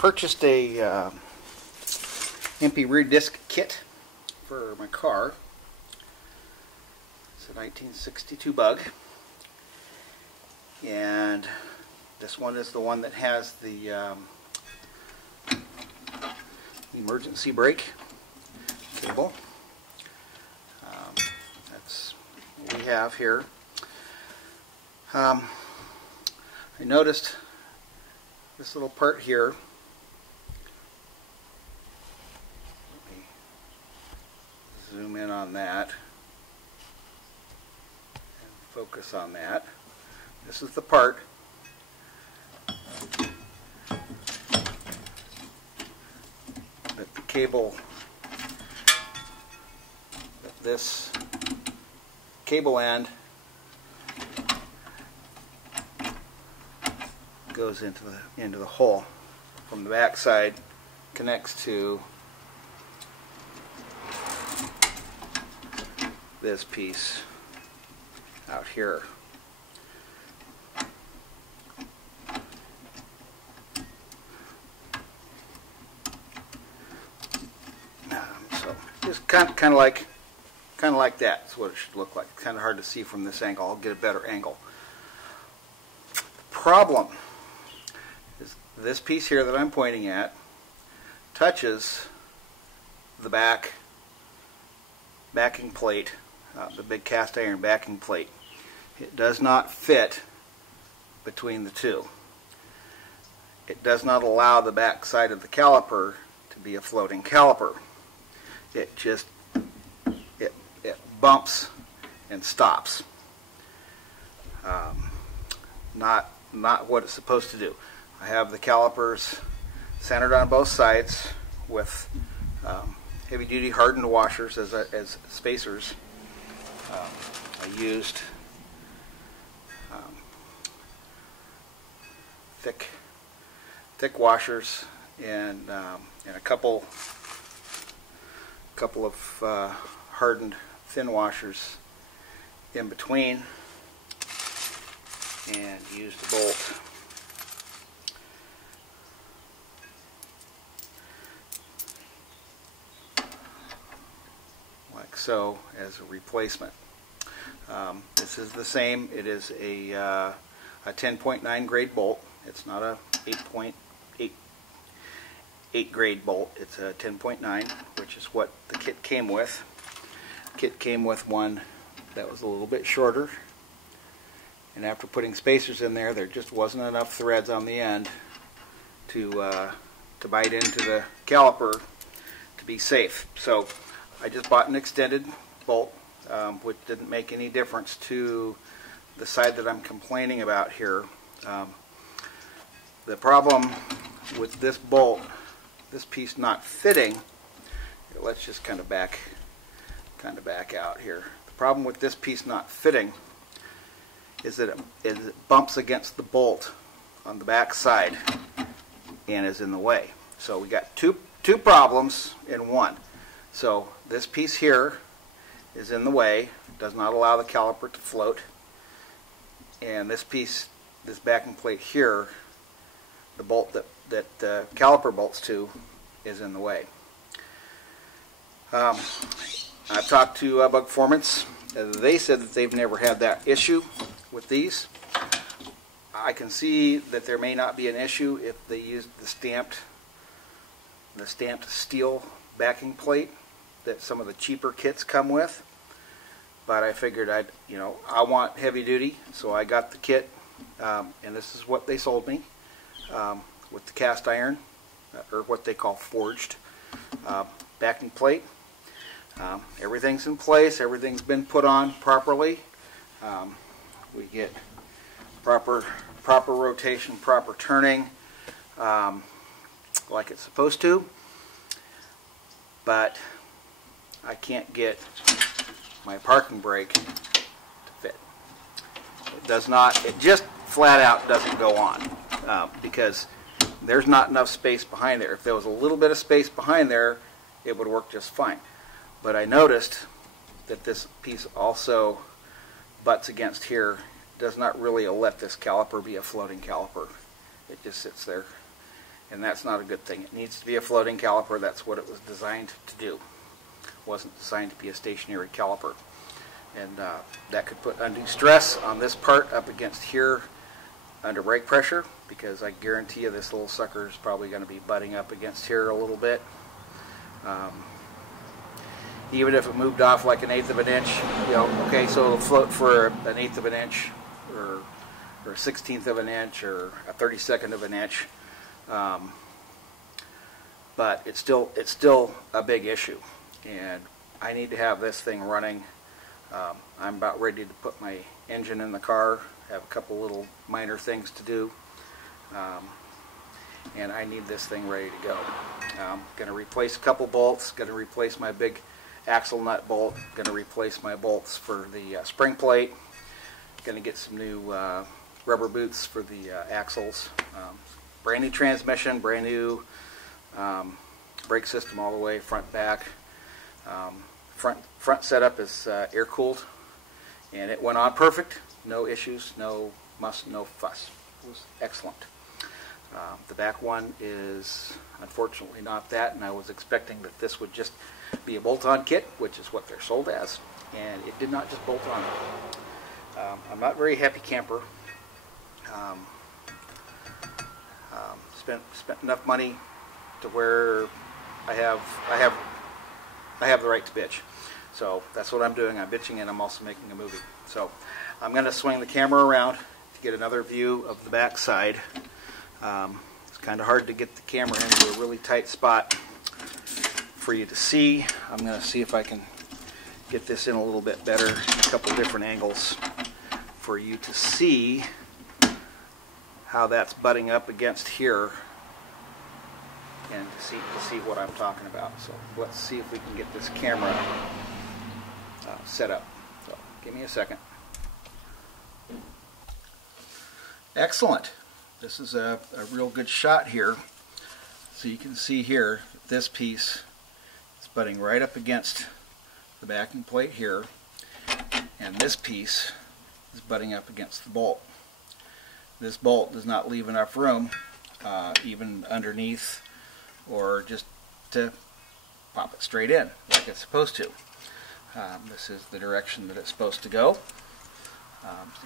purchased a Empi rear disc kit for my car. It's a 1962 Bug, and this one is the one that has the emergency brake cable. That's what we have here. I noticed this little part here. Let me zoom in on that and focus on that. This is the part that the cable, this cable end goes into the hole from the back side, connects to this piece out here. So just kind of like that. That's what it should look like. It's kind of hard to see from this angle. I'll get a better angle. The problem is this piece here that I'm pointing at touches the backing plate, the big cast iron backing plate. It does not fit between the two. It does not allow the back side of the caliper to be a floating caliper. It just it bumps and stops. Not what it's supposed to do. I have the calipers centered on both sides with heavy-duty hardened washers as spacers. I used thick washers and a couple of hardened thin washers in between, and used a bolt. Like so, as a replacement. This is the same. It is a 10.9 grade bolt. It's not a 8 grade bolt. It's a 10.9, which is what the kit came with. The kit came with one that was a little bit shorter, and after putting spacers in there, there just wasn't enough threads on the end to bite into the caliper to be safe. So I just bought an extended bolt, which didn't make any difference to the side that I'm complaining about here. The problem with this bolt, this piece not fitting, let's just kind of back out here. The problem with this piece not fitting is that it bumps against the bolt on the back side and is in the way. So we got two problems in one. So this piece here is in the way, does not allow the caliper to float, and this piece, this backing plate here, the bolt that the caliper bolts to, is in the way. I've talked to Bug Performance. They said that they've never had that issue with these. I can see that there may not be an issue if they used the stamped steel backing plate that some of the cheaper kits come with. But I figured I want heavy duty, so I got the kit, and this is what they sold me, with the cast iron, or what they call forged backing plate. Everything's in place. Everything's been put on properly. We get proper rotation, proper turning, like it's supposed to. But I can't get my parking brake to fit. It does not. It just flat out doesn't go on, because there's not enough space behind there. If there was a little bit of space behind there, it would work just fine. But I noticed that this piece also butts against here. It does not really let this caliper be a floating caliper. It just sits there and that's not a good thing. It needs to be a floating caliper. That's what it was designed to do. It wasn't designed to be a stationary caliper. And that could put undue stress on this part up against here under brake pressure, because I guarantee you this little sucker is probably going to be butting up against here a little bit. Even if it moved off like 1/8 of an inch, you know, okay, so it'll float for 1/8 of an inch, or 1/16 of an inch, or a 32nd of an inch, but it's still a big issue, and I need to have this thing running. I'm about ready to put my engine in the car, have a couple little minor things to do, and I need this thing ready to go. I'm going to replace a couple bolts, going to replace my big axle nut bolt, going to replace my bolts for the spring plate, going to get some new rubber boots for the axles, brand new transmission, brand new brake system all the way, front, back. Front setup is air cooled, and it went on perfect. No issues, no muss, no fuss. It was excellent. The back one is unfortunately not that, and I was expecting that this would just be a bolt-on kit, which is what they're sold as, and it did not just bolt on. I'm not a very happy camper. Spent enough money to where I have the right to bitch. So that's what I'm doing. I'm bitching, and I'm also making a movie. So I'm going to swing the camera around to get another view of the back side. It's kind of hard to get the camera into a really tight spot for you to see. I'm going to see if I can get this in a little bit better, a couple different angles for you to see how that's butting up against here, and to see what I'm talking about. So let's see if we can get this camera set up. So give me a second. Excellent. This is a real good shot here. So you can see here, this piece is butting right up against the backing plate here, and this piece is butting up against the bolt. This bolt does not leave enough room, even underneath, or just to pop it straight in like it's supposed to. This is the direction that it's supposed to go.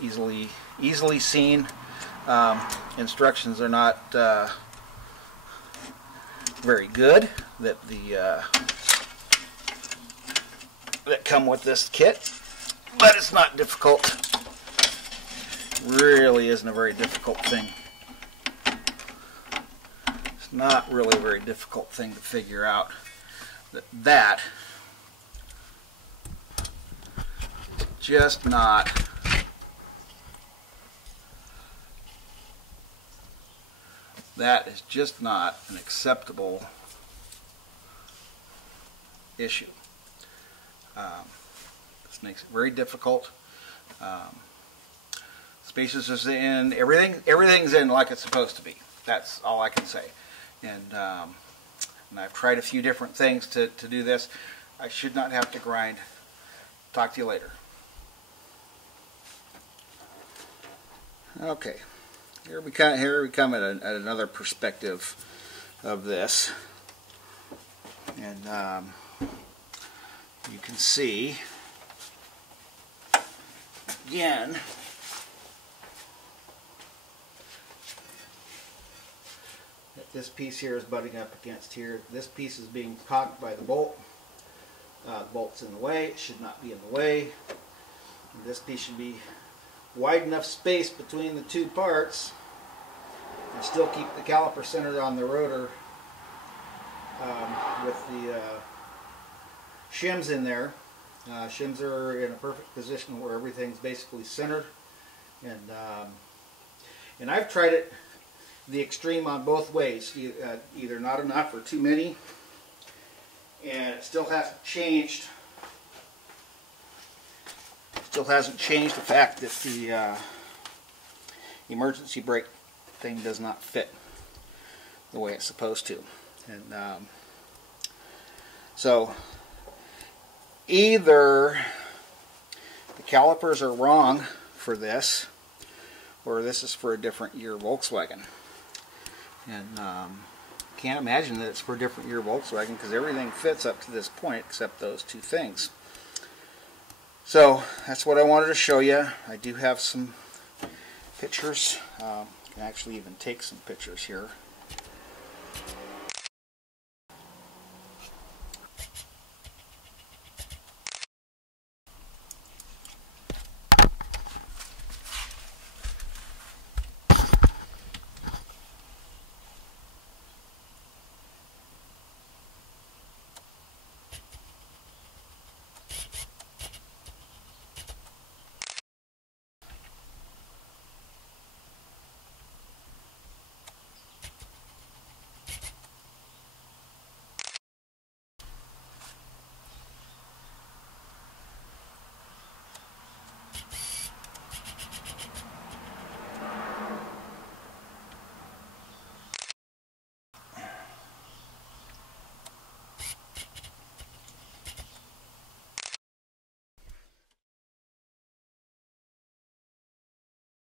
Easily seen. Instructions are not very good that come with this kit, but it's not difficult. Really isn't a very difficult thing. It's not really a very difficult thing to figure out that just not that is just not an acceptable issue. This makes it very difficult. Spacers is in, everything's in like it's supposed to be. That's all I can say. And I've tried a few different things to do this. I should not have to grind. Talk to you later. Okay, here we come at another perspective of this, and you can see again that this piece here is butting up against here. This piece is being cocked by the bolt. The bolt's in the way. It should not be in the way. And this piece should be wide enough space between the two parts and still keep the caliper centered on the rotor with the shims in there. Shims are in a perfect position where everything's basically centered, and I've tried it the extreme on both ways, either not enough or too many, and it still hasn't changed. Still hasn't changed the fact that the emergency brake thing does not fit the way it's supposed to. And so either the calipers are wrong for this, or this is for a different year Volkswagen. And can't imagine that it's for a different year Volkswagen, because everything fits up to this point except those two things. So that's what I wanted to show you. I do have some pictures. I can actually even take some pictures here.